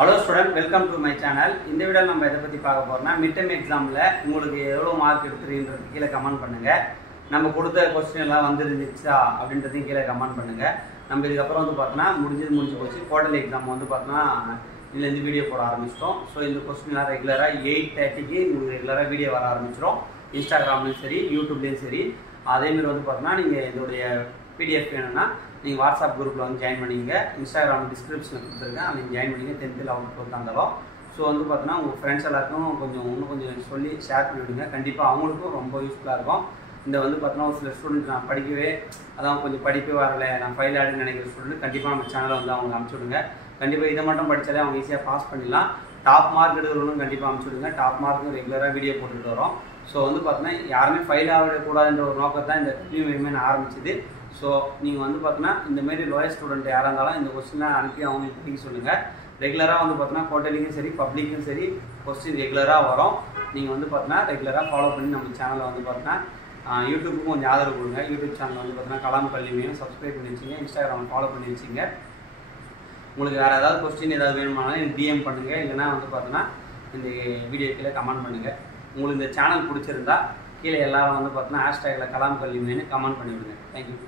Hello student, welcome to my channel. இந்த வீடியோல நம்ம எதை பத்தி பார்க்க போறோம்னா மிட் டர்ம் எக்ஸாம்ல உங்களுக்கு எவ்வளவு மார்க் எடுத்துறீங்கன்றது கீழ கமெண்ட் பண்ணுங்க. நம்ம கொடுத்த क्वेश्चन எல்லாம் வந்திருந்துச்சா அப்படின்றதையும் கீழ கமெண்ட் பண்ணுங்க. நம்ம இதுக்கு அப்புறம் வந்து பார்த்தா முடிஞ்சு போச்சு. குவார்ட்டர்லி எக்ஸாம் வந்து பார்த்தா இதுல இந்த வீடியோ போட ஆரம்பிச்சிட்டோம். சோ இந்த क्वेश्चन எல்லாம் ரெகுலரா 8:30 க்கு உங்களுக்கு ரெகுலரா வீடியோ வர ஆரம்பிச்சிரும். இன்ஸ்டாகிராம்லயும் சரி, யூடியூப்லயும் சரி. அதே மாதிரி வந்து பார்த்தா நீங்க இதோட PDF வேணும்னா நீங்க வாட்ஸ்அப் குரூப்ல வந்து ஜாயின் பண்ணிங்க. இன்ஸ்டாகிராம் டிஸ்கிரிப்ஷன்ல கொடுத்துருக்கேன். அதை ஜாயின் பண்ணிங்க. 10th 11th 12th இருந்தாலும் ஸோ வந்து பார்த்தீங்கன்னா உங்கள் ஃப்ரெண்ட்ஸ் எல்லாருக்கும் கொஞ்சம் சொல்லி ஷேர் பண்ணி விடுங்க. கண்டிப்பாக அவங்களுக்கும் ரொம்ப யூஸ்ஃபுல்லாக இருக்கும். இந்த வந்து பார்த்தீங்கன்னா ஒரு சில ஸ்டூடெண்ட் நான் கொஞ்சம் படிப்பே வரல, நான் ஃபெயில் ஆகிடுன்னு நினைக்கிற ஸ்டூடெண்ட் கண்டிப்பாக நம்ம சேனலை வந்து அவங்க அனுப்பிச்சி விடுங்க. கண்டிப்பாக இதை மட்டும் படித்தாலே அவங்க ஈஸியாக பாஸ் பண்ணிடலாம். டாப் மார்க் எடுக்கிறவங்களும் கண்டிப்பாக அனுப்பிச்சி விடுங்க. டாப் மார்க்கும் ரெகுலராக வீடியோ போட்டுட்டு வரோம். ஸோ வந்து பார்த்தீங்கன்னா யாருமே ஃபெயில் ஆகக்கூடாதுன்ற ஒரு நோக்கத்தை இந்த கல்வி நான் ஆரம்பிச்சது. ஸோ நீங்கள் வந்து பார்த்தீங்கன்னா இந்தமாரி லோயர் ஸ்டூடெண்ட் யாராக இருந்தாலும் இந்த கொஸ்டின்லாம் அனுப்பி அவங்களுக்கு படிக்க சொல்லுங்கள். ரெகுலராக வந்து பார்த்தீங்கன்னா குவார்ட்டர்லிக்கும் சரி பப்ளிக்கும் சரி கொஸ்டின் ரெகுலராக வரும். நீங்கள் வந்து பார்த்தீங்கன்னா ரெகுலராக ஃபாலோ பண்ணி நம்ம சேனலை வந்து பார்த்தீங்கன்னா யூடியூப்புக்கும் கொஞ்சம் ஆதரவு கொடுங்க. யூடியூப் சேனல் வந்து பார்த்தீங்கன்னா கலாம் கல்வியும் சப்ஸ்கிரைப் பண்ணி வச்சிங்க. இன்ஸ்டாகிராம் ஃபாலோ பண்ணி வச்சிங்க. உங்களுக்கு வேறு ஏதாவது கொஸ்டின் ஏதாவது வேணுமானாலும் எனக்கு DM பண்ணுங்கள். இல்லைனா வந்து பார்த்தீங்கன்னா இந்த வீடியோ கீழே கமெண்ட் பண்ணுங்கள். உங்களுக்கு இந்த சேனல் பிடிச்சிருந்தா கீழே எல்லாரும் வந்து பார்த்தீங்கன்னா #கலாம் கல்வின்னு கமெண்ட் பண்ணிவிடுங்க. தேங்க்யூ.